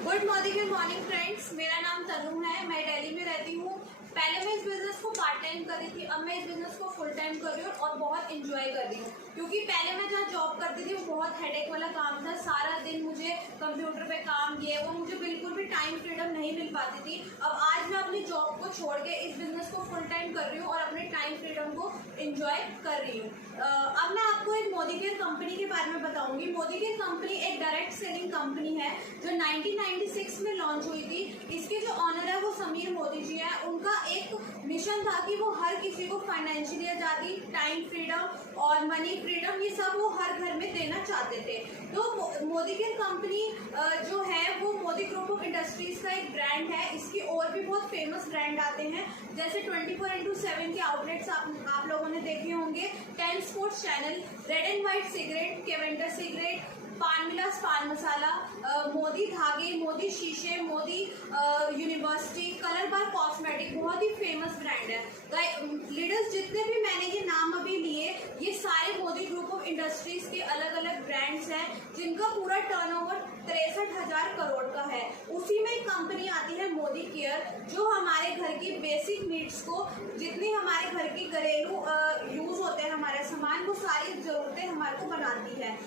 Good morning friends, मेरा नाम तनु है। मैं दिल्ली में रहती हूँ। पहले मैं इस बिजनेस को पार्ट टाइम कर रही थी, अब मैं इस बिजनेस को फुल टाइम कर रही हूँ और बहुत इंजॉय कर रही हूँ। क्योंकि पहले मैं जहाँ जॉब करती थी वो बहुत हेडेक वाला काम था। सारा दिन मुझे कंप्यूटर पे काम किए वो मुझे बिल्कुल भी टाइम फ्रीडम नहीं मिल पाती थी। अब आज मैं अपनी जॉब को छोड़ के इस बिजनेस को फुल टाइम कर रही हूँ और अपने टाइम फ्रीडम को इंजॉय कर रही हूँ। अब मैं आपको एक मोदी केयर कंपनी के बारे में बताऊंगी। मोदी केयर कंपनी एक डायरेक्ट सेलिंग कंपनी है जो 1996 में लॉन्च हुई थी। इसके जो ऑनर है वो समीर मोदी जी है। उनका एक मिशन था कि वो हर किसी को फाइनेंशियली आज़ादी, टाइम फ्रीडम और मनी फ्रीडम, ये सब वो हर घर में देना चाहते थे। तो मोदी केयर कंपनी जो है वो मोदी ग्रुप ऑफ इंडस्ट्रीज का एक ब्रांड है। इसके और भी बहुत फेमस ब्रांड आते हैं, जैसे 24x7 के आउटलेट्स आप लोगों ने देखे होंगे, 10 sports channel, red and white cigarette, Keventer cigarette, पान विलास पान मसाला, मोदी धागे, मोदी शीशे, मोदी यूनिवर्सिटी, कलर बार कॉस्मेटिक, बहुत ही फेमस ब्रांड है। लीडर्स जितने भी मैंने ये नाम अभी लिए, ये सारे मोदी ग्रुप ऑफ इंडस्ट्रीज के अलग अलग ब्रांड्स हैं जिनका पूरा टर्नओवर 63,000 करोड़ का है। उसी में एक कंपनी आती है मोदी केयर, जो हमारे घर की बेसिक नीड्स को, जितनी हमारे घर की घरेलू यूज होते हैं हमारे सामान, वो सारी जरूरतें हमारे को बनाती है।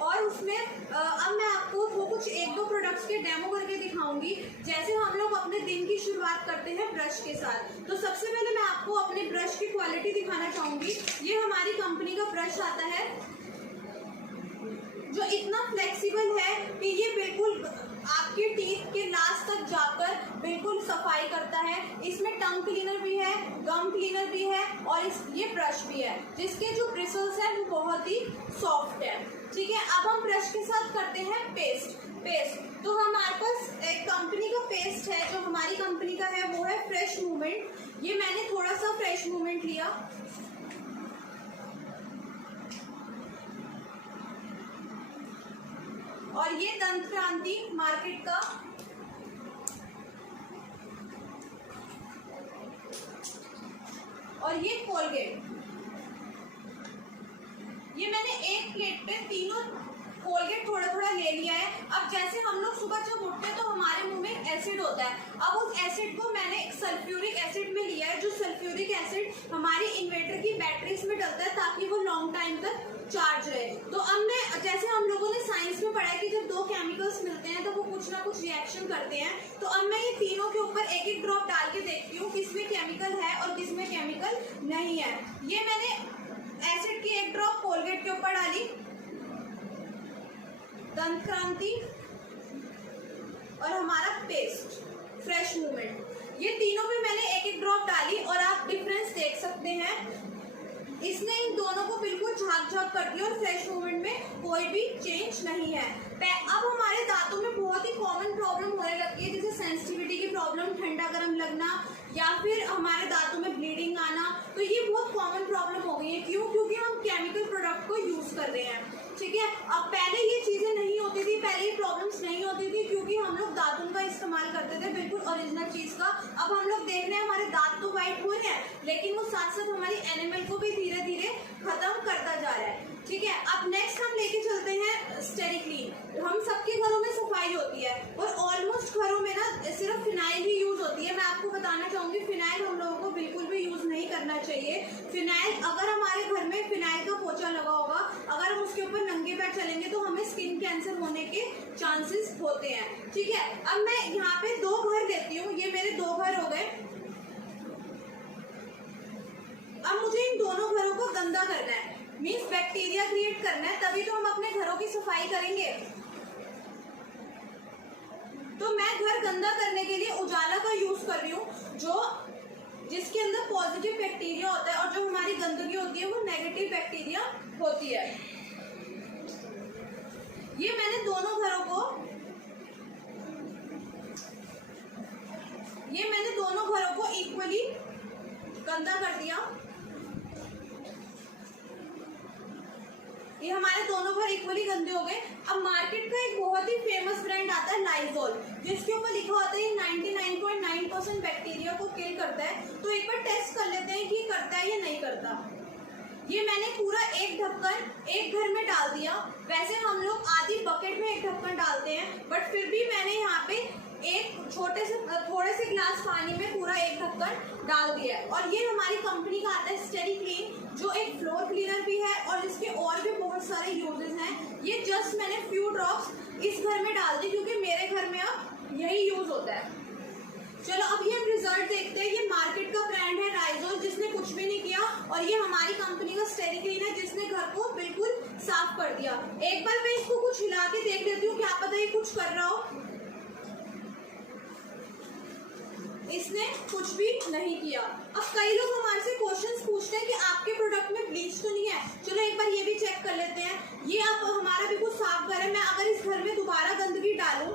और उसमें अब मैं आपको वो कुछ एक दो प्रोडक्ट्स के डेमो करके दिखाऊंगी। जैसे हम लोग अपने दिन की शुरुआत करते हैं ब्रश के साथ, तो सबसे पहले मैं आपको अपने ब्रश की क्वालिटी दिखाना चाहूंगी। ये हमारी कंपनी का ब्रश आता है जो इतना फ्लेक्सिबल है कि ये बिल्कुल आपके टीथ के लास्ट तक जाकर बिल्कुल सफाई करता है। इसमें टंग क्लीनर भी है, गम क्लीनर भी है और ये ब्रश भी है, जिसके जो ब्रिसल्स हैं वो बहुत ही सॉफ्ट है। ठीक है, अब हम ब्रश के साथ करते हैं पेस्ट। तो हमारे पास एक कंपनी का पेस्ट है, जो हमारी कंपनी का है वो है फ्रेश मूवमेंट। ये मैंने थोड़ा सा फ्रेश मूवमेंट लिया और ये दंत क्रांति मार्केट का, और ये कोलगेट। ये मैंने एक प्लेट पे तीनों कोलगेट थोड़ा थोड़ा ले लिया है। अब जैसे हम लोग सुबह जब उठते हैं तो हमारे मुंह में एसिड होता है। अब उस एसिड को मैंने सल्फ्यूरिक एसिड में लिया है, जो सल्फ्यूरिक एसिड हमारी इन्वर्टर की बैटरीज में डलता है ताकि वो लॉन्ग टाइम तक चार्ज रहे। तो अब मैं, जैसे हम लोगों ने साइंस में पढ़ा है कि जब दो केमिकल्स मिलते हैं तो वो कुछ ना कुछ रिएक्शन करते हैं, तो अब मैं ये तीनों के ऊपर एक एक ड्रॉप डाल के देखती हूँ किसमें केमिकल है और किसमें केमिकल नहीं है। ये मैंने एसिड की एक ड्रॉप कोलगेट के ऊपर डाली, दंत क्रांति और हमारा पेस्ट फ्रेश मूवमेंट, ये तीनों पे मैंने एक एक ड्रॉप डाली और आप डिफरेंस देख सकते हैं। इसने इन दोनों को बिल्कुल झाग झाग कर दिया और फ्रेश मूवमेंट में कोई भी चेंज नहीं है। अब हमारे दांतों में बहुत ही कॉमन प्रॉब्लम होने लगती है, जैसे सेंसिटिविटी की प्रॉब्लम, ठंडा गर्म लगना, या फिर हमारे दांतों में ब्लीडिंग आना। तो ये बहुत कॉमन प्रॉब्लम हो गई है। क्यों? क्योंकि हम केमिकल प्रोडक्ट को यूज कर रहे हैं। ठीक है, अब पहले ये चीजें नहीं होती थी, पहले ये प्रॉब्लम्स नहीं होती थी, क्योंकि हम लोग दातुन का इस्तेमाल करते थे, बिल्कुल ओरिजिनल चीज का। अब हम लोग देख रहे हैं हमारे दांत तो वाइट हो रहे हैं, लेकिन वो साथ साथ हमारी एनिमल को भी धीरे धीरे खत्म करता जा रहा है। ठीक है, अब नेक्स्ट हम लेके चलते हैं स्टेरिक्लीन। हम सबके घरों में सफाई होती है और ऑलमोस्ट घरों में ना सिर्फ फिनाइल ही यूज होती है। मैं आपको बताना चाहूंगी, फिनाइल हम लोगों को बिल्कुल भी यूज नहीं करना चाहिए। फिनाइल, अगर हमारे घर में फिनाइल का पोछा लगा होगा, अगर हम उसके ऊपर नंगे पैर चलेंगे तो हमें स्किन कैंसर होने के चांसेस होते हैं। ठीक है, अब मैं यहाँ पे 2 घर लेती हूँ, ये मेरे 2 घर हो गए। अब मुझे इन दोनों घरों को गंदा करना है, मीन्स बैक्टीरिया क्रिएट करना है, तभी तो हम अपने घरों की सफाई करेंगे। तो मैं घर गंदा करने के लिए उजाला का यूज कर रही हूँ, जिसके अंदर पॉजिटिव बैक्टीरिया होता है और जो हमारी गंदगी होती है वो नेगेटिव बैक्टीरिया होती है। ये मैंने दोनों घरों को इक्वली गंदा कर दिया। ये हमारे दोनों घर इक्वली गंदे हो गए। अब मार्केट का एक बहुत ही फेमस ब्रांड आता है लाइजोल, जिसके ऊपर लिखा होता है 99.9% बैक्टीरिया को किल करता है। तो एक बार टेस्ट कर लेते हैं कि करता है या नहीं करता। ये मैंने पूरा एक ढक्कन एक घर में डाल दिया। वैसे हम लोग आधी बकेट में एक ढक्कन डालते हैं, बट फिर भी मैंने यहाँ पे एक थोड़े से ग्लास पानी में पूरा एक ढक्कन डाल दिया है। और ये हमारी कंपनी का आता है स्टेरी क्लीन, जो एक फ्लोर क्लीनर भी है और इसके और भी बहुत सारे यूजेस हैं। ये जस्ट मैंने फ्यू ड्रॉप्स इस घर में डाल दी क्योंकि मेरे घर में अब यही यूज होता है। चलो अभी हम रिजल्ट देखते हैं। ये मार्केट का ब्रांड है राइजोल, जिसने कुछ भी नहीं किया, और ये हमारी कंपनी का स्टेरी क्लीन है जिसने घर को बिल्कुल साफ कर दिया। एक बार मैं इसको कुछ हिला के देख लेती हूँ, क्या पता ये कुछ कर रहा हो। इसने कुछ भी नहीं किया। अब कई लोग हमारे से क्वेश्चंस पूछते हैं कि आपके प्रोडक्ट में ब्लीच तो नहीं है। चलो एक बार ये भी चेक कर लेते हैं। ये अब हमारा बिल्कुल साफ घर है। मैं अगर इस घर में दोबारा गंदगी डालूं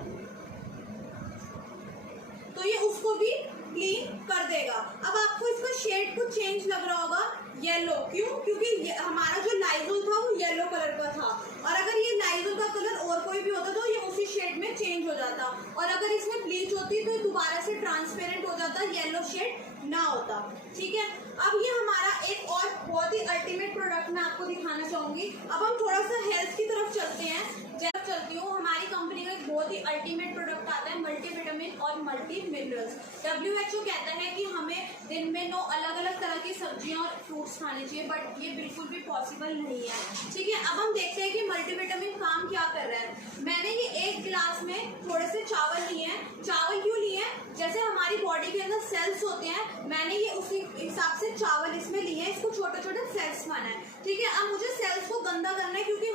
तो ये उसको भी क्लीन कर देगा। अब आपको इसका शेड कुछ चेंज लग रहा होगा, येलो। क्यों? क्योंकि हमारा जो लाइजोल था वो येलो कलर का था, और अगर ये लाइजोल का कलर और कोई भी होता तो ये उसी शेड में चेंज हो जाता, और अगर इसमें ब्लीच होती तो ये दोबारा से ट्रांसपेरेंट हो जाता, येलो शेड ना होता। ठीक है, अब ये हमारा एक और बहुत ही अल्टीमेट प्रोडक्ट मैं आपको दिखाना चाहूंगी। अब हम थोड़ा सा हेल्थ की तरफ चलते हैं। जब चलती हूँ, हमारी कंपनी का एक बहुत ही अल्टीमेट प्रोडक्ट आता है मल्टीविटामिन और मल्टी मिनरल्स। WHO कहता है कि हमें दिन में 9 अलग अलग तरह की सब्जियां और फ्रूट्स खाने चाहिए, बट ये बिल्कुल भी पॉसिबल नहीं है। ठीक है, अब हम देखते हैं कि मल्टीविटामिन काम क्या कर रहा है। मैंने ये एक गिलास में थोड़े से चावल लिए हैं। चावल क्यों लिए हैं? जैसे हमारी बॉडी के अंदर सेल्स होते हैं, मैंने ये उसी हिसाब से चावल इसमें लिए हैं। इसको छोटे छोटे सेल्स माना है। ठीक है, अब मुझे सेल्स को गंदा करना है क्योंकि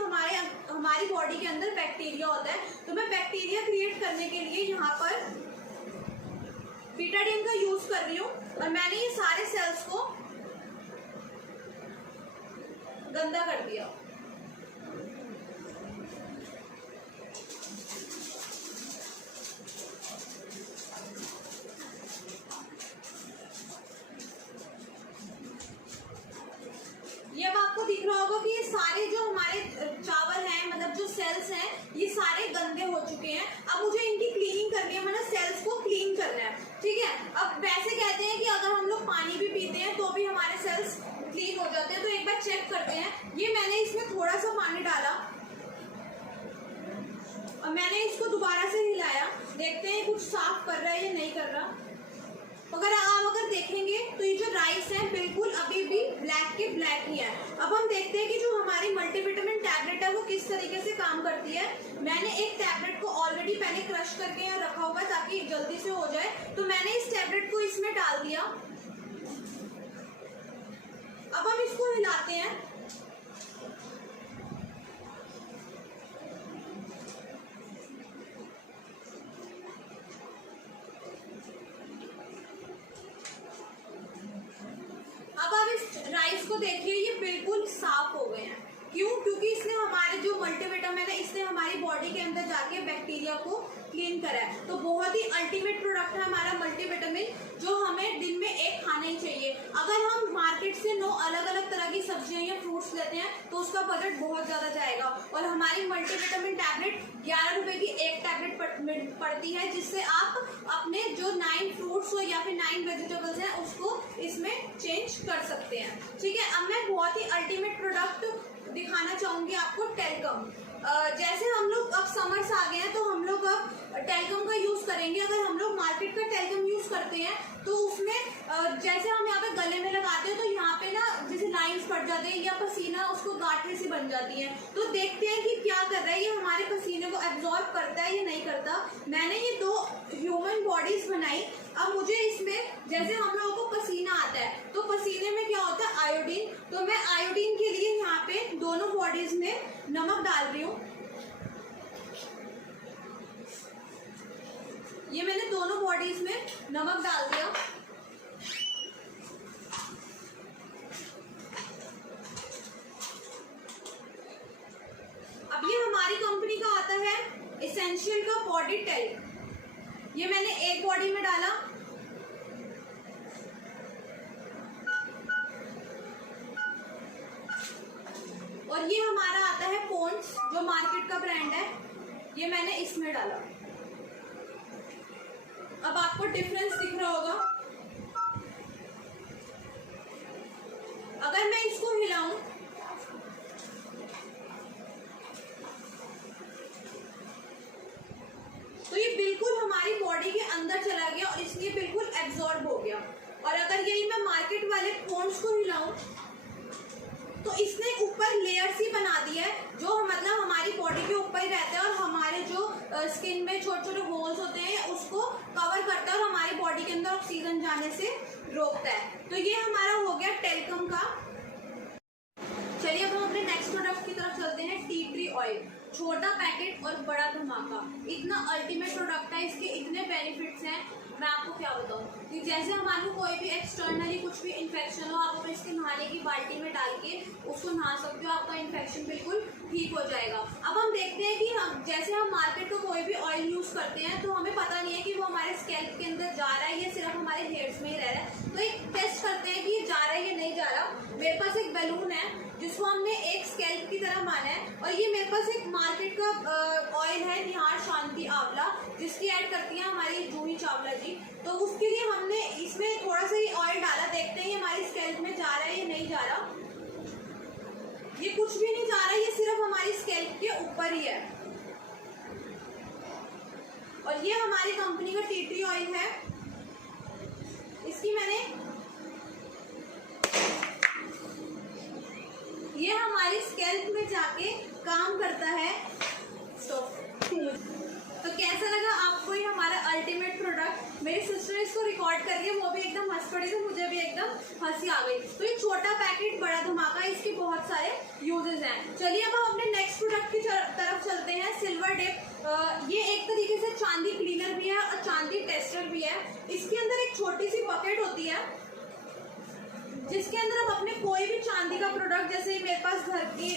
हमारी बॉडी के अंदर बैक्टीरिया होता है, तो मैं बैक्टीरिया क्रिएट करने के लिए यहाँ पर बीटाडीन का यूज कर रही हूँ, और मैंने ये सारे सेल्स को गंदा कर दिया। ये अब आपको दिख रहा होगा कि ये सारे जो हमारे चावल हैं, मतलब जो सेल्स हैं, ये सारे गंदे हो चुके हैं। अब मुझे इनकी क्लीनिंग करनी है, मतलब सेल्स को क्लीन करना है। ठीक है, अब वैसे कहते हैं कि अगर हम लोग पानी भी पीते हैं तो भी हमारे सेल्स क्लीन हो जाते हैं, तो एक बार चेक करते हैं। ये मैंने इसमें थोड़ा सा पानी डाला और मैंने इसको दोबारा से हिलाया। देखते हैं कुछ साफ कर रहा है या नहीं कर रहा। अगर देखेंगे तो ये जो राइस है बिल्कुल अभी भी ब्लैक के ब्लैक ही है। अब हम देखते हैं कि जो हमारी मल्टीविटामिन टैबलेट है वो किस तरीके से काम करती है। मैंने एक टैबलेट को ऑलरेडी पहले क्रश करके यहाँ रखा हुआ है ताकि जल्दी से हो जाए, तो मैंने इस टैबलेट को इसमें डाल दिया। अब हम इसको हिलाते हैं। राइस को देखिए, ये बिल्कुल साफ हो गए हैं। क्यों? क्योंकि इसने हमारे जो मल्टीविटामिन है, इसने हमारी बॉडी के अंदर जाके बैक्टीरिया को क्लीन करा है। तो बहुत ही अल्टीमेट प्रोडक्ट है हमारा मल्टीविटामिन, जो हमें दिन में एक खाना ही चाहिए। अगर हम मार्केट से 9 अलग अलग तरह की सब्जियां या फ्रूट्स लेते हैं तो उसका बजट बहुत ज्यादा जाएगा, और हमारी मल्टीविटामिन टैबलेट 11 रुपए की एक टैबलेट पड़ती है, जिससे आप अपने जो 9 फ्रूट्स हो या फिर 9 वेजिटेबल्स हैं उसको इसमें चेंज कर सकते हैं। ठीक है, अब मैं बहुत ही अल्टीमेट प्रोडक्ट दिखाना चाहूंगी आपको, टेल्कम। जैसे हम लोग अब समर्स आ गए हैं तो हम लोग अब टेल्कम का यूज करेंगे। अगर हम लोग मार्केट का टेल्कम यूज करते हैं तो उसमें जैसे हम यहाँ पे गले में लगाते हैं तो यहाँ पे ना जैसे लाइंस पड़ जाते हैं या पसीना उसको गांठें सी बन जाती है। तो देखते हैं कि क्या कर रहा है, ये हमारे पसीने को एब्जॉर्ब करता है या नहीं करता। मैंने ये 2 ह्यूमन बॉडीज बनाई। अब मुझे इसमें जैसे हम लोगों को पसीना आता है तो पसीने में क्या होता है, आयोडीन। तो मैं आयोडीन के लिए यहाँ पे दोनों बॉडीज में नमक डाल रही हूँ। ये मैंने दोनों बॉडीज में नमक डाल दिया। अब ये हमारी कंपनी का आता है एसेंशियल का बॉडी टेल्क। ये मैंने एक बॉडी में डाला। और ये हमारा आता है पॉन्ड्स, जो मार्केट का ब्रांड है, ये मैंने इसमें डाला। अब आपको डिफरेंस दिख रहा होगा। अगर मैं इसको हिलाऊं बॉडी के अंदर चला गया और इसलिए बिल्कुल एब्जॉर्ब हो गया। और अगर यही मैं मार्केट वाले पॉन्ड्स को हिलाऊं तो इसने ऊपर लेयर्स ही बना दिया है, जो मतलब हमारी बॉडी के ऊपर ही रहता है और हमारे जो स्किन में छोटे छोटे होल्स होते हैं उसको कवर करता है और हमारी बॉडी के अंदर ऑक्सीजन जाने से रोकता है। तो ये हमारा हो गया टेल्कम का। चलिए अब हम अपने नेक्स्ट प्रोडक्ट की तरफ चलते हैं। टी ट्री ऑयल, छोटा पैकेट और बड़ा धमाका। इतना अल्टीमेट प्रोडक्ट है, इसके इतने बेनिफिट्स हैं, मैं आपको क्या बताऊं। कि जैसे हमारे कोई भी एक्सटर्नली कुछ भी इन्फेक्शन हो, आप अपने इसके नहाने की बाल्टी में डाल के उसको नहा सकते हो, आपका इन्फेक्शन बिल्कुल ठीक हो जाएगा। अब हम देखते हैं कि हम जैसे हम मार्केट का कोई भी ऑयल यूज करते हैं तो हमें पता नहीं है कि वो हमारे स्कैल्प के अंदर जा रहा है या सिर्फ हमारे हेयर्स में ही रह रहा है। तो एक टेस्ट करते हैं कि ये जा रहा है या नहीं जा रहा। मेरे पास एक बैलून है जिसको हमने एक स्कैल्प की तरह माना है, और ये मेरे पास एक मार्केट का ऑयल है निहार शांति आंवला, जिसकी ऐड करती है हमारी जूही चावला जी। तो उसके लिए हमने इसमें थोड़ा सा ही ऑयल डाला, देखते हैं ये हमारी स्कैल्प में जा रहा है या नहीं जा रहा। ये कुछ भी नहीं जा रहा, ये सिर्फ हमारी स्कैल्प के ऊपर ही है। और ये हमारी कंपनी का टी ट्री ऑयल है। इसकी मैंने ये हमारी स्कैल्प में जाके काम करता है। तो कैसा लगा आपको ये हमारा अल्टीमेट प्रोडक्ट। मेरी सिस्टर इसको रिकॉर्ड कर रही है, वो भी एकदम हंस पड़ी थी, मुझे भी एकदम हंसी आ गई। तो ये छोटा पैकेट बड़ा धमाका, इसके बहुत सारे यूजेस हैं। चलिए अब हम अपने नेक्स्ट प्रोडक्ट की तरफ चलते हैं। सिल्वर डिप, ये एक तरीके से चांदी क्लीनर भी है और चांदी टेस्टर भी है। इसके अंदर एक छोटी सी बकेट होती है जिसके अंदर हम अपने कोई भी चांदी का प्रोडक्ट, जैसे मेरे पास घर की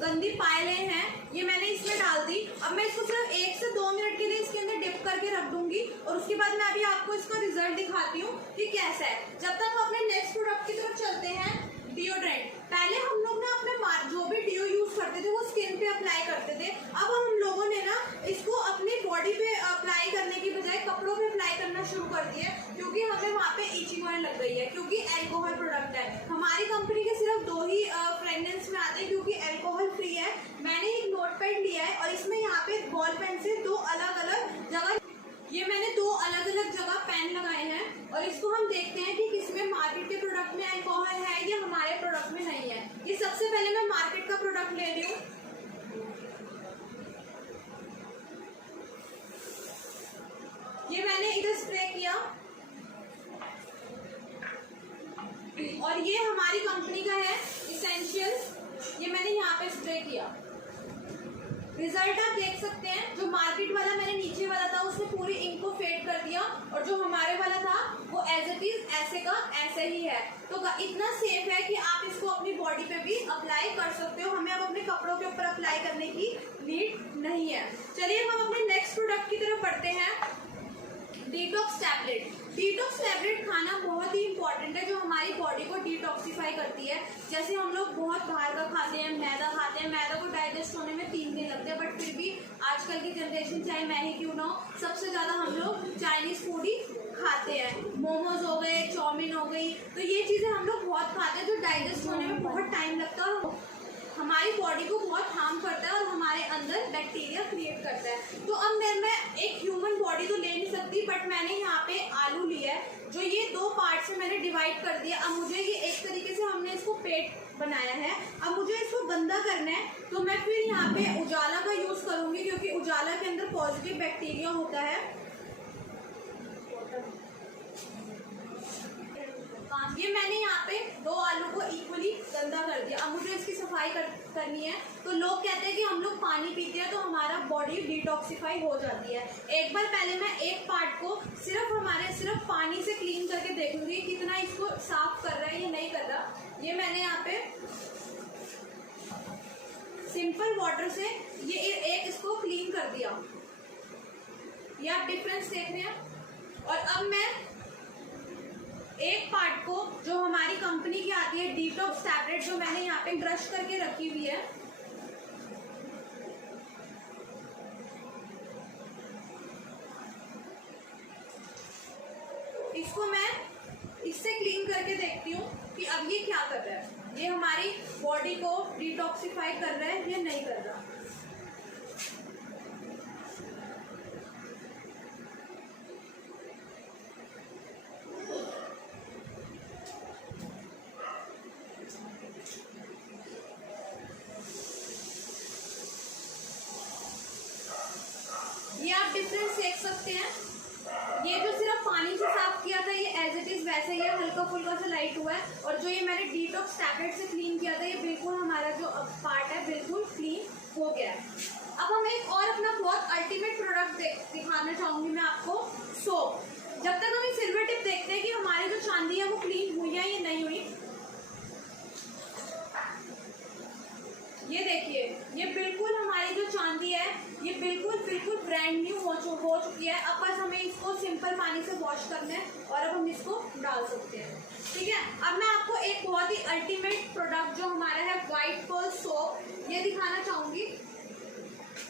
गंदी पायलें हैं, ये मैंने इसमें डाल दी। अब मैं इसको सिर्फ 1 से 2 मिनट के लिए इसके अंदर डिप करके रख दूंगी और उसके बाद मैं अभी आपको इसका रिजल्ट दिखाती हूँ कि कैसा है। जब तक हम अपने नेक्स्ट प्रोडक्ट की तरफ चलते हैं। डिओड्रेंट, पहले हम लोग ना अपने जो भी डिओ यूज करते थे वो स्किन पे अप्लाई करते थे। अब हम लोगों ने ना इसको अपनी बॉडी पे अप्लाई करने की बजाय कपड़ों पे अप्लाई करना शुरू कर दिया, क्योंकि हमें वहाँ पे इचिंग होने लग गई है, क्योंकि अल्कोहल प्रोडक्ट है। हमारी कंपनी के सिर्फ 2 ही फ्रेग्रेंस में आते हैं क्योंकि अल्कोहल फ्री है। मैंने एक नोट पैड लिया है और इसमें यहाँ पे बॉल पेन से 2 अलग अलग जगह, ये मैंने 2 अलग अलग जगह पेन लगाए हैं और इसको हम देखते हैं कि किसमें मार्केट के प्रोडक्ट में अल्कोहल है या हमारे प्रोडक्ट में नहीं है। ये सबसे पहले मैं मार्केट का प्रोडक्ट ले रही हूँ। ये मैंने इधर स्प्रे किया और ये हमारी कंपनी का है इसेंशियल्स, ये मैंने यहाँ पे स्प्रे किया। रिजल्ट आप देख सकते हैं, जो मार्केट वाला मैंने नीचे वाला था उसने पूरी इंक को फेड कर दिया और जो हमारे वाला था वो एज इट इज ऐसे का ऐसे ही है। तो इतना सेफ है कि आप इसको अपनी बॉडी पे भी अप्लाई कर सकते हो, हमें अब अपने कपड़ों के ऊपर अप्लाई करने की नीड नहीं है। चलिए हम अपने नेक्स्ट प्रोडक्ट की तरफ बढ़ते हैं। Detox tablet. डिटॉक्स टैबलेट खाना बहुत ही इंपॉर्टेंट है, जो हमारी बॉडी को डिटॉक्सिफाई करती है। जैसे हम लोग बहुत बाहर का खाते हैं, मैदा खाते हैं, मैदा को डाइजेस्ट होने में 3 दिन लगते हैं, बट फिर भी आजकल की जनरेशन, चाहे मैं ही क्यों ना हो, सबसे ज्यादा हम लोग चाइनीज फूड ही खाते हैं। मोमोज हो गए, चाउमीन हो गई, तो ये चीजें हम लोग बहुत खाते हैं जो डाइजेस्ट होने में बहुत टाइम लगता है और हमारी बॉडी को बहुत हार्म करता है और हमारे अंदर बैक्टीरिया क्रिएट करता है। तो अब मैं एक ह्यूमन बॉडी तो ले नहीं सकती, बट मैंने यहाँ पे आलू लिया है, जो ये 2 पार्ट से मैंने डिवाइड कर दिया। अब मुझे ये एक तरीके से हमने इसको पेट बनाया है, अब मुझे इसको गंदा करना है, तो मैं फिर यहाँ पे उजाला का यूज करूंगी, क्योंकि उजाला के अंदर पॉजिटिव बैक्टीरिया होता है। ये मैंने यहाँ पे 2 आलू को इक्वली गंदा कर दिया। अब मुझे इसकी सफाई करनी है। तो लोग कहते हैं कि हम लोग पानी पीते हैं तो हमारा बॉडी डिटॉक्सिफाई हो जाती है। एक बार पहले मैं एक पार्ट को सिर्फ पानी से क्लीन करके देखूंगी कितना इसको साफ कर रहा है या नहीं कर रहा। ये मैंने यहाँ पे सिंपल वाटर से ये एक इसको क्लीन कर दिया, ये आप डिफरेंस देख रहे हैं। और अब मैं एक पार्ट को, जो हमारी कंपनी की आती है डिटॉक्स टैबलेट, जो मैंने यहाँ पे क्रश करके रखी हुई है, इसको मैं इससे क्लीन करके देखती हूँ कि अब ये क्या कर रहा है, ये हमारी बॉडी को डिटॉक्सिफाई कर रहा है या नहीं कर रहा। डिफरेंस देख सकते हैं। ये जो सिर्फ पानी से साफ किया था ये एज इट इज वैसे ही है, हल्का फुल्का सा लाइट हुआ है। और जो ये मैंने डिटॉक्स टैबलेट से क्लीन किया था ये बिल्कुल हमारा जो पार्ट है बिल्कुल क्लीन हो गया है। अब हम एक और अपना बहुत अल्टीमेट प्रोडक्ट दिखाना चाहूंगी मैं आपको, सोप। जब तक हम ये सिल्वर टिप देखते हैं कि हमारी जो चांदी है वो क्लीन हुई है या नहीं हुई। ये देखिए, ये बिल्कुल हमारी जो चांदी है ये बिल्कुल बिल्कुल ब्रांड न्यू हो चुकी है। अब बस हमें इसको सिंपल पानी से वॉश करना है और अब हम इसको डाल सकते हैं। ठीक है, अब मैं आपको एक बहुत ही अल्टीमेट प्रोडक्ट जो हमारा है व्हाइट पर्ल सोप ये दिखाना चाहूंगी।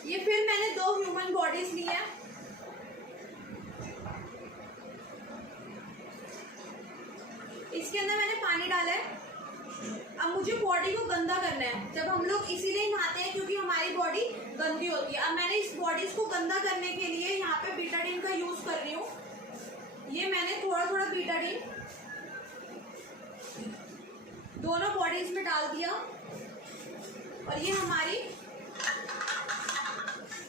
ये फिर मैंने 2 ह्यूमन बॉडीज ली है। इसके अंदर मैंने पानी डाला है। अब मुझे बॉडी को गंदा करना है। जब हम लोग इसीलिए नहाते हैं क्योंकि हमारी बॉडी गंदी होती है। अब मैंने इस बॉडीज को गंदा करने के लिए यहाँ पे बीटाडीन का यूज कर रही हूँ। ये मैंने थोड़ा थोड़ा बीटाडीन दोनों बॉडीज में डाल दिया और ये हमारी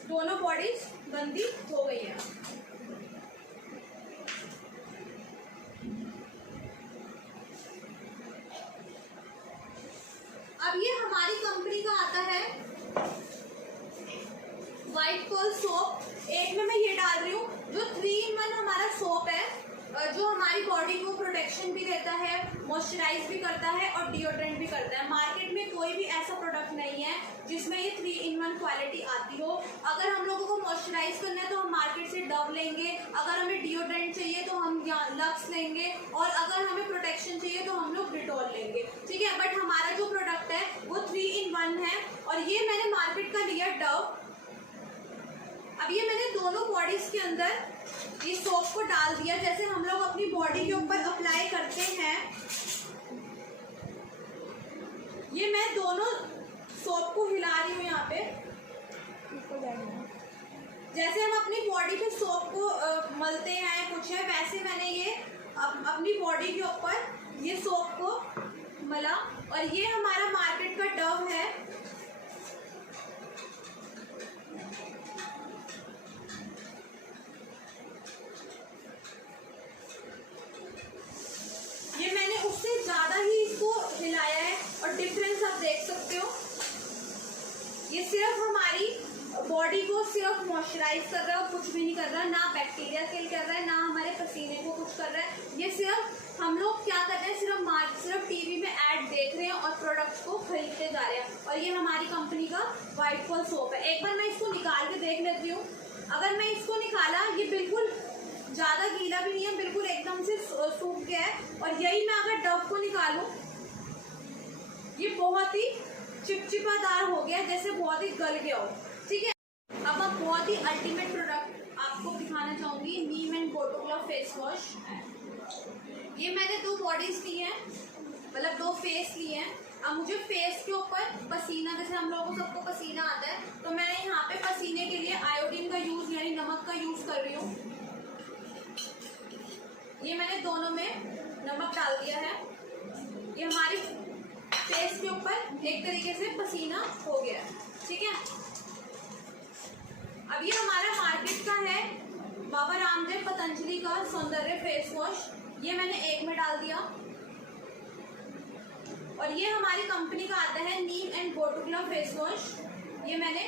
दोनों बॉडीज गंदी हो गई है। अब ये हमारी कंपनी का आता है व्हाइट पर्ल सोप। एक में मैं ये डाल रही हूँ जो 3-in-1 हमारा सोप है, जो हमारी बॉडी को प्रोटेक्शन भी देता है, मॉइस्चराइज भी करता है और डिओड्रेंट भी करता है। मार्केट में कोई भी ऐसा प्रोडक्ट नहीं है जिसमें ये 3-in-1 क्वालिटी आती हो। अगर हम लोगों को मॉइस्चराइज करना है तो हम मार्केट से डव लेंगे, अगर हमें डिओड्रेंट चाहिए तो हम लक्स लेंगे और अगर हमें प्रोटेक्शन चाहिए तो हम लोग डिटॉल लेंगे। ठीक है, बट हमारा जो प्रोडक्ट है वो 3-in-1 है और ये मैंने मार्केट का लिया डव। अब ये मैंने दोनों बॉडीज के अंदर इस सोप को डाल दिया जैसे हम लोग अपनी बॉडी के ऊपर अप्लाई करते हैं। ये मैं दोनों सोप को हिला रही हूँ यहाँ पे। जैसे हम अपनी बॉडी पे सोप को मलते हैं कुछ है, वैसे मैंने ये अपनी बॉडी के ऊपर ये सोप को मला। और ये हमारा मार्केट का डव है। ये मैंने उससे ज्यादा ही इसको हिलाया है और डिफरेंस आप देख सकते हो। ये सिर्फ हमारी बॉडी को सिर्फ मॉइस्चराइज कर रहा है और कुछ भी नहीं कर रहा, ना बैक्टीरिया किल कर रहा है, ना हमारे पसीने को कुछ कर रहा है। ये सिर्फ हम लोग क्या कर रहे हैं, सिर्फ टीवी में ऐड देख रहे हैं और प्रोडक्ट्स को खरीदते जा रहे हैं। और ये हमारी कंपनी का व्हाइट पर्ल सोप है। एक बार मैं इसको निकाल के देख लेती हूँ। अगर मैं इसको निकाला, ये बिल्कुल ज्यादा गीला भी नहीं है, बिल्कुल एकदम से सूख गया है। और यही मैं अगर डव को निकालूं, ये बहुत ही चिपचिपादार हो गया, जैसे बहुत ही गल गया हो। ठीक है, अब मैं बहुत ही अल्टीमेट प्रोडक्ट आपको दिखाना चाहूंगी, नीम एंड बोटोग्लो फेस वॉश। ये मैंने 2 बॉडीज ली हैं, मतलब 2 फेस लिए हैं। अब मुझे फेस के ऊपर पसीना, जैसे हम लोगों को सबको पसीना आता है, तो मैंने यहाँ पे पसीने के लिए आयोडीन का यूज यानी नमक का यूज कर रही हूँ। ये मैंने दोनों में नमक डाल दिया है। ये हमारी फेस के ऊपर एक तरीके से पसीना हो गया है। ठीक है, अब ये हमारा मार्केट का है बाबा रामदेव पतंजलि का सौंदर्य फेस वॉश। ये मैंने एक में डाल दिया। और ये हमारी कंपनी का आता है नीम एंड बोटोग्लो फेस वॉश। ये मैंने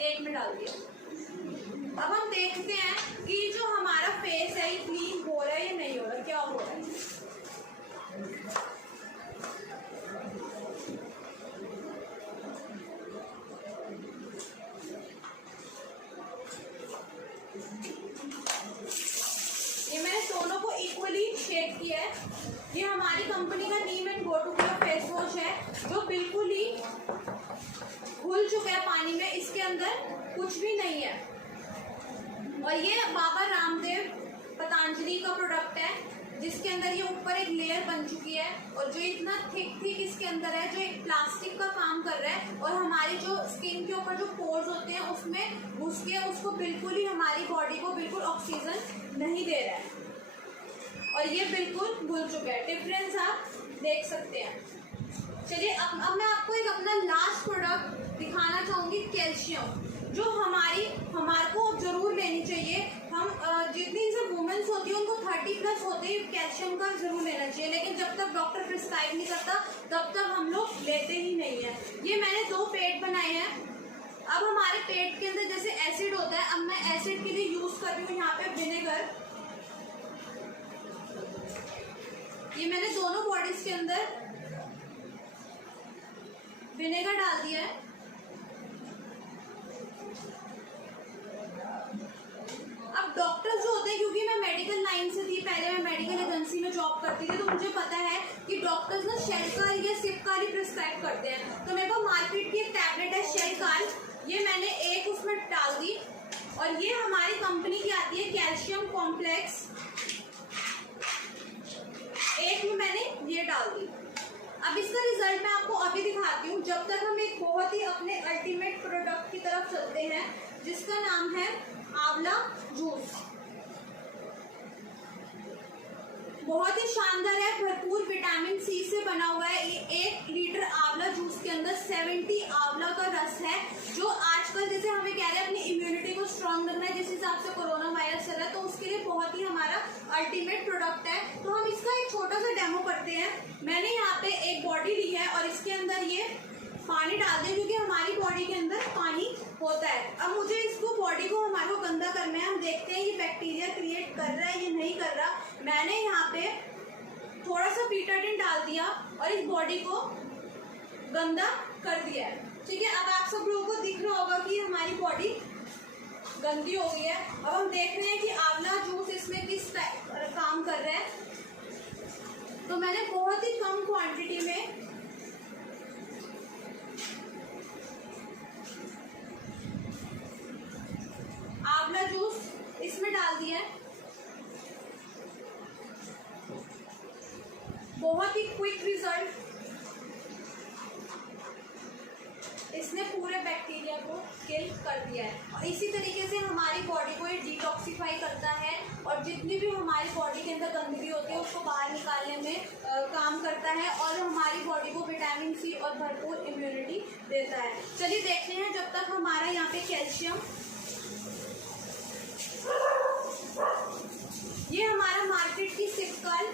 एक में डाल दिया। अब हम देखते हैं कि जो हमारा फेस है ये क्लीन हो रहा है या नहीं हो रहा, क्या हो रहा है। ये मैंने दोनों को इक्वली शेक किया है। ये हमारी कंपनी का नीम एंड बोटोग्लो फेस वॉश है जो बिल्कुल ही घुल चुका है पानी में, इसके अंदर कुछ भी नहीं है। और ये बाबा रामदेव पतंजलि का प्रोडक्ट है जिसके अंदर ये ऊपर एक लेयर बन चुकी है और जो इतना थिक इसके अंदर है, जो एक प्लास्टिक का काम कर रहा है और हमारी जो स्किन के ऊपर जो पोर्स होते हैं उसमें घुस के उसको बिल्कुल ही हमारी बॉडी को बिल्कुल ऑक्सीजन नहीं दे रहा है। और ये बिल्कुल घुल चुका है, डिफरेंस आप देख सकते हैं। चलिए अब मैं आपको एक अपना लास्ट प्रोडक्ट दिखाना चाहूंगी, कैल्शियम, जो हमारे को 30+ होते ही कैल्शियम का जरूर लेना चाहिए, लेकिन जब तक डॉक्टर प्रिस्क्राइब नहीं करता तब तक हम लोग लेते ही नहीं है। ये मैंने 2 पेट बनाए हैं। अब हमारे पेट के अंदर जैसे एसिड होता है, अब मैं एसिड के लिए यूज कर रही हूँ यहाँ पे विनेगर। ये मैंने दोनों बॉडीज के अंदर विनेगर डाल दिया है। अब डॉक्टर्स जो होते हैं, क्योंकि मैं मेडिकल लाइन से थी, पहले मैं मेडिकल एजेंसी में जॉब करती थी, तो मुझे पता है कि डॉक्टर्स ना शेलकाल या सिपकाल ही प्रिस्क्राइब करते हैं। तो मेरे पास मार्केट की एक टैबलेट है शेलकाल, ये मैंने एक उसमें डाल दी, और ये हमारी कंपनी की आती है कैल्शियम कॉम्प्लेक्स, एक में मैंने ये डाल दी। अब इसका रिजल्ट मैं आपको अभी दिखाती हूँ, जब तक हम एक बहुत ही अपने अल्टीमेट प्रोडक्ट की तरफ चलते हैं जिसका नाम है आंवला जूस। बहुत ही शानदार है, भरपूर विटामिन सी से बना हुआ है। ये 1 लीटर आंवला जूस के अंदर 70 आंवला का रस है, जो आजकल जैसे हमें कह रहे हैं अपनी इम्यूनिटी को स्ट्रांग करना है, जिस हिसाब से कोरोना वायरस चल रहा है, तो उसके लिए बहुत ही हमारा अल्टीमेट प्रोडक्ट है। तो हम इसका एक छोटा सा डेमो करते हैं। मैंने यहाँ पे एक बॉडी ली है और इसके अंदर ये पानी डाल दें, क्योंकि हमारी बॉडी के अंदर पानी होता है। अब मुझे इसको बॉडी को हमारे को गंदा करना है, हम देखते हैं ये बैक्टीरिया क्रिएट कर रहा है या नहीं कर रहा। मैंने यहाँ पे थोड़ा सा बीटाडिन डाल दिया और इस बॉडी को गंदा कर दिया है, ठीक है। अब आप सब लोगों को दिख रहा होगा कि हमारी बॉडी गंदी हो गई है। अब हम देख रहे हैं कि आंवला जूस इसमें किस काम कर रहा है। तो मैंने बहुत ही कम क्वांटिटी में आंवला जूस इसमें डाल दिया है। बहुत ही क्विक रिजल्ट, इसने पूरे बैक्टीरिया को किल कर दिया है। और इसी तरीके से हमारी बॉडी को ये डिटॉक्सिफाई करता है, और जितनी भी हमारी बॉडी के अंदर गंदगी होती है उसको बाहर निकालने में काम करता है, और हमारी बॉडी को विटामिन सी और भरपूर इम्यूनिटी देता है। चलिए देखते हैं, जब तक हमारा यहाँ पे कैल्शियम, ये हमारा मार्केट की सिपकाल,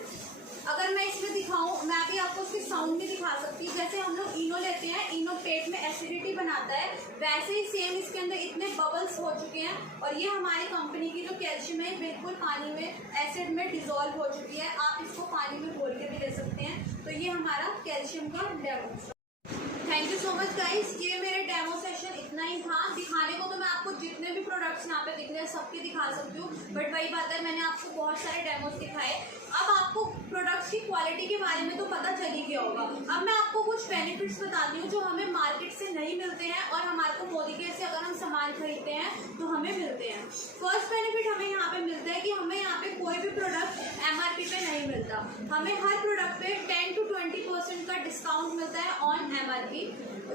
अगर मैं इसमें दिखाऊं, मैं अभी आपको उसकी साउंड भी दिखा सकती हूँ। जैसे हम लोग इनो लेते हैं, इनो पेट में एसिडिटी बनाता है, वैसे ही सेम इसके अंदर इतने बबल्स हो चुके हैं, और ये हमारी कंपनी की जो कैल्शियम है बिल्कुल पानी में एसिड में डिजोल्व हो चुकी है। आप इसको पानी में घोल के भी ले सकते हैं। तो ये हमारा कैल्शियम का demo. Thank you so much guys, ये मेरे डेमो सेशन इतना ही था। दिखाने को तो मैं आपको जितने भी प्रोडक्ट्स यहाँ पे दिख रहे हैं सबके दिखा सकती हूँ, बट वही बात है, मैंने आपको बहुत सारे डेमोस दिखाए। अब आपको प्रोडक्ट्स की क्वालिटी के बारे में तो पता चल ही गया होगा। अब मैं आपको कुछ बेनिफिट्स बताती हूँ जो हमें मार्केट से नहीं मिलते हैं, और हमारे को मोदी के से अगर हम सामान खरीदते हैं तो हमें मिलते हैं। फर्स्ट बेनिफिट हमें यहाँ पे मिलता है कि हमें यहाँ पे कोई भी प्रोडक्ट MRP पे नहीं मिलता। हमें हर प्रोडक्ट पे 10 to 20% का डिस्काउंट मिलता है ऑन MRP,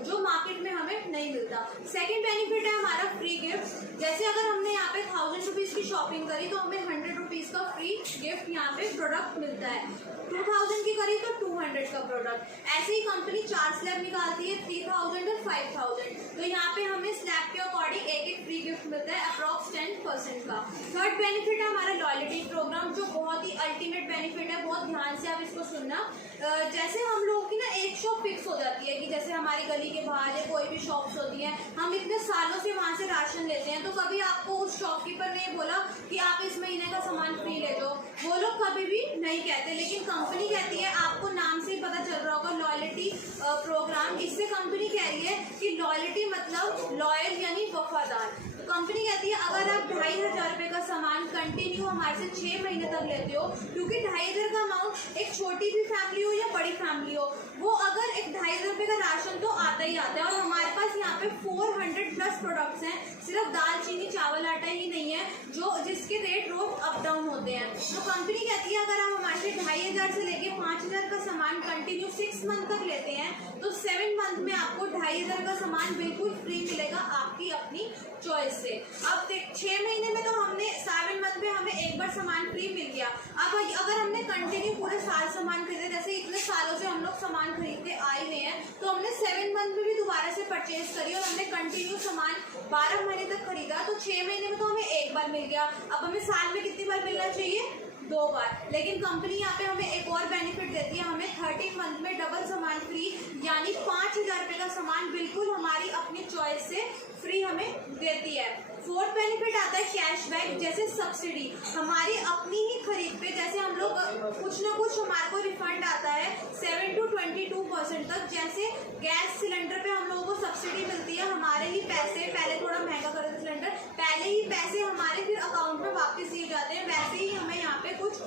जो मार्केट में हमें नहीं मिलता। सेकंड बेनिफिट है हमारा फ्री गिफ्ट। जैसे अगर हमने यहाँ पे 1000 रुपीज की शॉपिंग करी तो हमें 100 रुपीज का फ्री गिफ्ट यहाँ पे प्रोडक्ट मिलता है। 2000 की करी तो 200 का प्रोडक्ट। ऐसे ही कंपनी 4 स्लैब निकालती है, 3000 और 5000। तो यहाँ पे हमें स्लैब के अकॉर्डिंग एक फ्री गिफ्ट मिलता है अप्रॉक्स 10% का। थर्ड बेनिफिट है हमारा लॉयल्टी प्रोग्राम, जो बहुत ही अल्टीमेट बेनिफिट है। बहुत ध्यान से आप इसको सुनना। जैसे हम लोगों की ना एक शॉप फिक्स हो जाती है कि जैसे हमारी गली के बाहर या कोई भी शॉप्स होती हैं, हम इतने सालों से वहाँ से राशन लेते हैं, तो कभी आपको उस शॉपकीपर ने बोला कि आप इस महीने का सामान फ्री ले दो, वो लोग कभी भी नहीं कहते। लेकिन कंपनी कहती है, आपको नाम से ही पता चल रहा होगा लॉयल्टी प्रोग्राम, इससे कंपनी कह रही है कि लॉयल्टी मतलब लॉयल यानी वफादार। तो कंपनी कहती है अगर आप 2500 रुपये का सामान कंटिन्यू हमारे से 6 महीने तक लेते हो, क्योंकि 2500 का अमाउंट एक छोटी भी फैमिली हो या बड़ी फैमिली हो, वो अगर एक 2500 रुपये का राशन तो आता ही आता है। और हमारे पास यहाँ पे 400+ प्रोडक्ट्स हैं, सिर्फ दाल चीनी चावल आटा ही नहीं है, जो जिसके रेट रोज अप डाउन होते हैं। तो कंपनी कहती है अगर आप हमारे से 2500 से लेके 5000 का सामान कंटिन्यू 6 मंथ तक लेते हैं, तो 7 मंथ में आपको 2500 का सामान बिल्कुल फ्री मिलेगा, आपकी अपनी चॉइस से। अब 6 महीने में तो हमने 7 मंथ में हमें एक बार सामान फ्री मिल गया। अब अगर हमने कंटिन्यू पूरे साल सामान खरीदे, जैसे इतने सालों से हम लोग सामान खरीदते आए हुए हैं, तो हमने 7 मंथ में भी दोबारा से परचेज करी और हमने कंटिन्यू सामान 12 महीने तक खरीदा, तो 6 महीने में तो हमें एक बार मिल गया। अब हमें साल में कितनी बार मिलना चाहिए? 2 बार। लेकिन कंपनी यहाँ पे हमें एक और बेनिफिट देती है, हमें 30 मंथ में डबल सामान फ्री, यानी 5,000 रुपये का सामान बिल्कुल हमारी अपनी चॉइस से फ्री हमें देती है। 4th बेनिफिट आता है कैशबैक, जैसे सब्सिडी हमारी अपनी ही खरीद पे, जैसे हम लोग कुछ ना कुछ हमारे को रिफंड आता है 7 to 22% तक। जैसे गैस सिलेंडर पे हम लोगों को सब्सिडी मिलती है, हमारे ही पैसे, पहले थोड़ा महंगा कर देते सिलेंडर, पहले ही पैसे हमारे फिर अकाउंट में वापस दिए जाते हैं, वैसे ही हमें यहाँ पे कुछ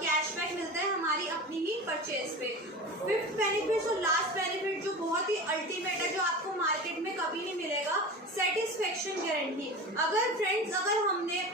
कैशबैक मिलता है हमारी अपनी ही परचेज पे। 5th बेनिफिट और लास्ट बेनिफिट जो बहुत ही अल्टीमेट है, जो आपको मार्केट में कभी नहीं मिलेगा, सेटिस्फेक्शन गारंटी। अगर फ्रेंड्स, अगर हमने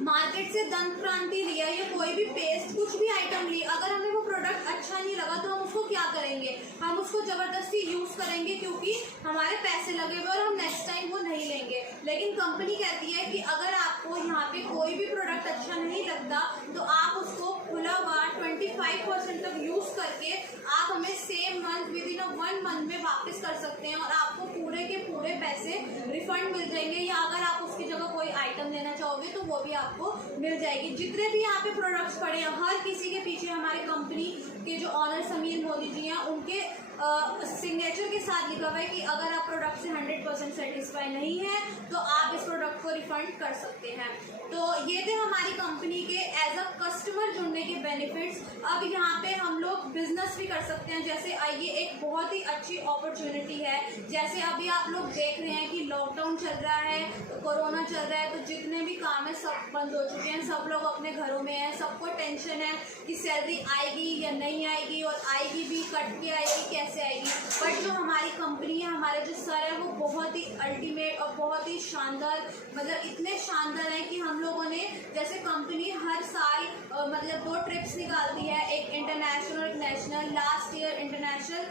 मार्केट से दंत क्रांति लिया या कोई भी पेस्ट, कुछ भी आइटम ली, अगर हमें वो प्रोडक्ट अच्छा नहीं लगा तो हम उसको क्या करेंगे, हम उसको जबरदस्ती यूज करेंगे क्योंकि हमारे पैसे लगे हुए और हम नेक्स्ट टाइम वो नहीं लेंगे। लेकिन कंपनी कहती है कि अगर आपको यहाँ पे कोई भी प्रोडक्ट अच्छा नहीं लगता तो आप उसको खुला हुआ 25% तक यूज करके आप हमें same month with in 1 month में वापस कर सकते हैं और आपको पूरे के पूरे पैसे रिफंड मिल जाएंगे, या अगर आप उसकी जगह कोई आइटम लेना चाहोगे तो वो भी आपको मिल जाएगी। जितने भी यहाँ पे प्रोडक्ट्स पड़े हैं, हर किसी के पीछे हमारे कंपनी के जो ऑनर समीर मोदी जी हैं, उनके सिग्नेचर के साथ लिखा हुआ है कि अगर आप प्रोडक्ट से 100% सेटिस्फाई नहीं है तो आप इस प्रोडक्ट को रिफंड कर सकते हैं। तो ये थे हमारी कंपनी के एज अ कस्टमर जुड़ने के बेनिफिट्स। अब यहाँ पे हम लोग बिजनेस भी कर सकते हैं, जैसे ये एक बहुत ही अच्छी अपॉर्चुनिटी है। जैसे अभी आप लोग देख रहे हैं कि लॉकडाउन चल रहा है, कोरोना चल रहा है, तो जितने भी काम है सब बंद हो चुके हैं, सब लोग अपने घरों में हैं, सबको टेंशन है कि सैलरी आएगी या नहीं आएगी, और आएगी भी कट के आएगी, कैसे आएगी। बट जो हमारी कंपनी है, हमारे जो सर है, वो बहुत ही अल्टीमेट और बहुत ही शानदार, मतलब इतने शानदार है कि हम लोगों ने, जैसे कंपनी हर साल मतलब 2 ट्रिप्स निकालती है, एक इंटरनेशनल और एक national. Last year international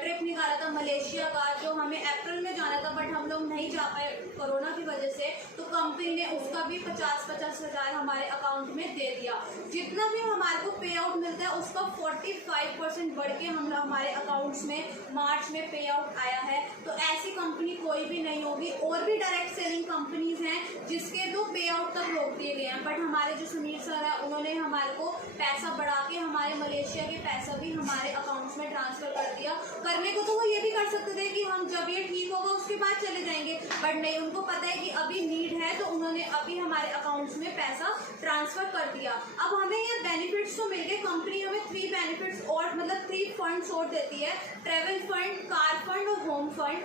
trip निकाला था मलेशिया का, जो हमें अप्रैल में जाना था बट हम लोग नहीं जा पाए कोरोना की वजह से, तो कंपनी ने उसका भी 50-50 हज़ार हमारे अकाउंट में दे दिया। जितना भी हमारे को पे आउट मिलता है उसका 45% बढ़ के हमारे अकाउंट्स में मार्च में पे आउट आया है। तो ऐसी कंपनी कोई भी नहीं होगी। और भी डायरेक्ट सेलिंग कंपनीज हैं जिसके तो पे आउट तक रोक दिए गए हैं, बट हमारे जो समीर सर है उन्होंने हमारे को पैसा बढ़ा के हमारे मलेशिया के पैसा भी हमारे अकाउंट्स में ट्रांसफर कर दिया। करने को तो वो ये भी कर सकते थे कि हम जब ये ठीक होगा उसके बाद चले जाएंगे, बट नहीं, उनको पता है कि अभी नीड है, तो उन्होंने अभी हमारे अकाउंट्स में पैसा ट्रांसफर कर दिया। अब हमें ये बेनिफिट्स तो मिल गए, कंपनी हमें 3 बेनिफिट्स और मतलब 3 फंड्स और देती है, ट्रेवल फंड, कार फंड और होम फंड।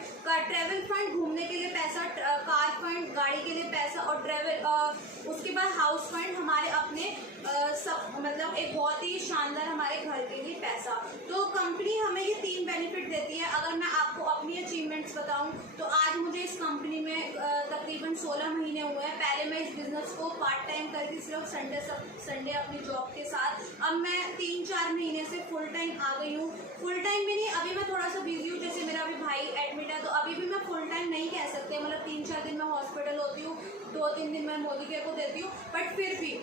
ट्रेवल फंड घूमने के लिए पैसा, कार फंड गाड़ी के लिए पैसा, और ट्रेवल उसके बाद हाउस फंड हमारे अपने सब मतलब एक बहुत ही शानदार हमारे घर के लिए पैसा। तो कंपनी हमें ये 3 बेनिफिट देती है। अगर मैं आपको अपनी अचीवमेंट्स बताऊं तो आज मुझे इस कंपनी में तकरीबन 16 महीने हुए हैं। पहले मैं इस बिजनेस को पार्ट टाइम करती, सिर्फ संडे अपनी जॉब के साथ। अब मैं 3-4 महीने से फुल टाइम आ गई हूँ। फुल टाइम भी नहीं, अभी मैं थोड़ा सा बिजी हूँ, जैसे मेरा अभी भाई एडमिट है, तो अभी भी मैं फुल टाइम नहीं कह सकते, मतलब 3-4 दिन मैं हॉस्पिटल होती हूँ, 2-3 दिन मैं मोदी केयर को देती हूँ, बट फिर भी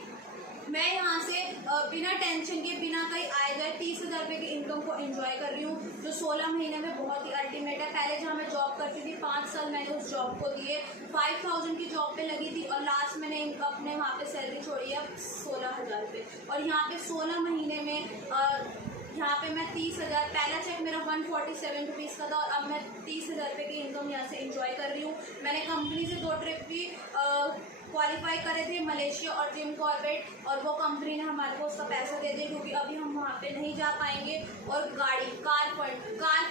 मैं यहाँ से बिना टेंशन के, बिना कहीं आए जाए 30,000 रुपये की इनकम को एंजॉय कर रही हूँ, जो 16 महीने में बहुत ही अल्टीमेट है। पहले जहाँ मैं जॉब करती थी 5 साल मैंने उस जॉब को दिए, 5,000 की जॉब पे लगी थी, और लास्ट मैंने अपने वहाँ पे सैलरी छोड़ी है 16,000 रुपये, और यहाँ पे 16 महीने में यहाँ पे मैं 30,000, पहला चेक मेरा 147 रुपीज़ का था, और अब मैं 30,000 रुपये की इनकम यहाँ से एंजॉय कर रही हूँ। मैंने कंपनी से 2 ट्रिप भी क्वालिफाई करे थे, मलेशिया और जिम कॉर्बेट, और वो कंपनी ने हमारे को उसका पैसा दे दिया क्योंकि अभी हम वहाँ पे नहीं जा पाएंगे। और गाड़ी, कार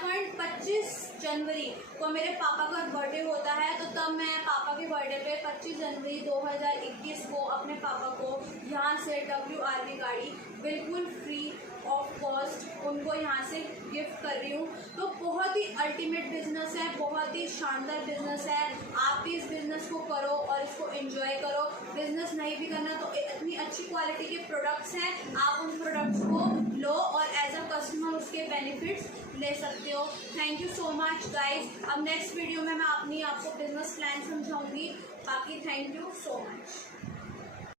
फंड 25 जनवरी को मेरे पापा का बर्थडे होता है, तो तब मैं पापा के बर्थडे पे 25 जनवरी 2021 को अपने पापा को यहाँ से WRV गाड़ी बिल्कुल फ्री ऑफ कॉस्ट उनको यहाँ से गिफ्ट कर रही हूँ। तो बहुत ही अल्टीमेट बिजनेस है, बहुत ही शानदार बिजनेस है। आप भी इस बिजनेस को करो और इसको एंजॉय करो। बिजनेस नहीं भी करना तो इतनी अच्छी क्वालिटी के प्रोडक्ट्स हैं, आप उन प्रोडक्ट्स को लो और एज अ कस्टमर उसके बेनिफिट्स ले सकते हो। Thank you so much guys. अब नेक्स्ट वीडियो में मैं आपको बिजनेस प्लान समझाऊंगी। बाकी थैंक यू सो मच।